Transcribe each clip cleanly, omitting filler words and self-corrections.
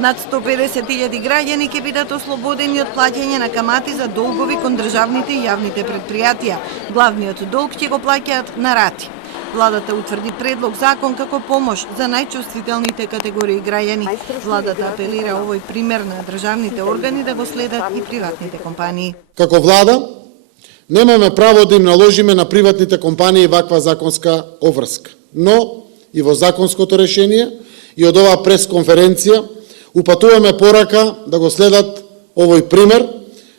Над 150.000 граѓани ќе бидат ослободени од плаќање на камати за долгови кон државните и јавните предпријатија. Главниот долг ќе го плаќаат на рати. Владата утврди предлог закон како помош за најчувствителните категории граѓани. Владата апелира овој пример на државните органи да го следат и приватните компании. Како влада, немаме право да им наложиме на приватните компании ваква законска обврска. Но и во законското решение и од оваа пресконференција упатуваме порака да го следат овој пример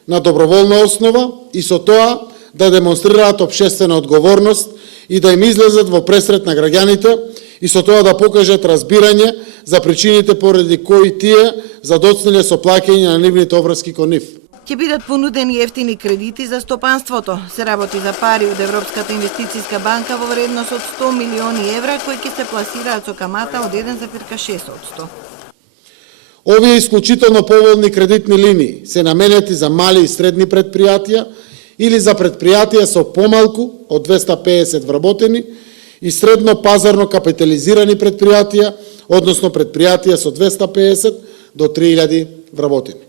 на доброволна основа и со тоа да демонстрираат општествена одговорност и да им излезат во пресрет на граѓаните и со тоа да покажат разбирање за причините поради кои тие задоцнеле со плаќање на нивните обврски кон нив. Ќе бидат понудени ефтини кредити за стопанството. Се работи за пари од Европската инвестицијска банка во вредност од 100 милиони евра кои ќе се пласираат со камата од 1,6%. Овие исклучително поволни кредитни линии се наменети за мали и средни предпријатија или за предпријатија со помалку од 250 вработени и средно пазарно капитализирани предпријатија, односно предпријатија со 250 до 3000 вработени.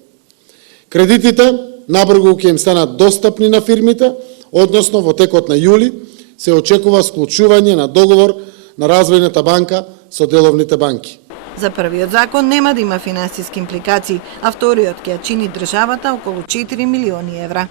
Кредитите набрзо ќе им станат достапни на фирмите, односно во текот на јули се очекува склучување на договор на Развојната банка со деловните банки. За првиот закон нема да има финансиски импликации, а вториот ќе ја чини државата околу 4 милиони евра.